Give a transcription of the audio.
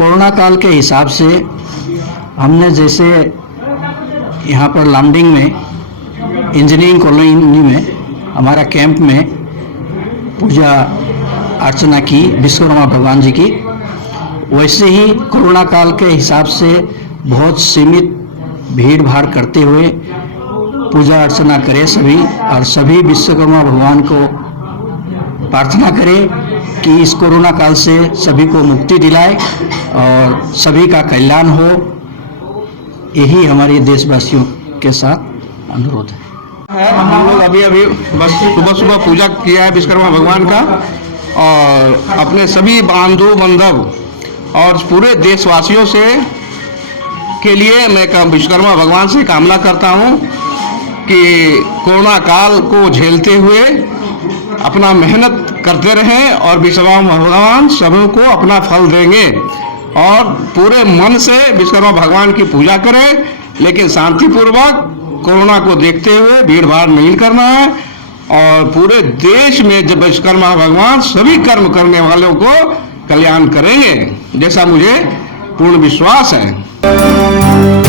Corona काल के हिसाब से हमने जैसे यहाँ पर लामडिंग में इंजीनियरिंग कॉलोनी में हमारा कैंप में पूजा अर्चना की विश्वकर्मा भगवान जी की, वैसे ही कोरोना काल के हिसाब से बहुत सीमित भीड़ भाड़ करते हुए पूजा अर्चना करें सभी, और सभी विश्वकर्मा भगवान को प्रार्थना करें कि इस कोरोना काल से सभी को मुक्ति दिलाए और सभी का कल्याण हो। यही हमारे देशवासियों के साथ अनुरोध है। हम लोग अभी बस सुबह पूजा किया है विश्वकर्मा भगवान का, और अपने सभी बांधव बांधव और पूरे देशवासियों से के लिए मैं विश्वकर्मा भगवान से कामना करता हूँ कि कोरोना काल को झेलते हुए अपना मेहनत करते रहें और विश्वकर्मा भगवान सभी को अपना फल देंगे, और पूरे मन से विश्वकर्मा भगवान की पूजा करें, लेकिन शांतिपूर्वक कोरोना को देखते हुए भीड़ भाड़ नहीं करना है। और पूरे देश में जब विश्वकर्मा भगवान सभी कर्म करने वालों को कल्याण करेंगे, जैसा मुझे पूर्ण विश्वास है।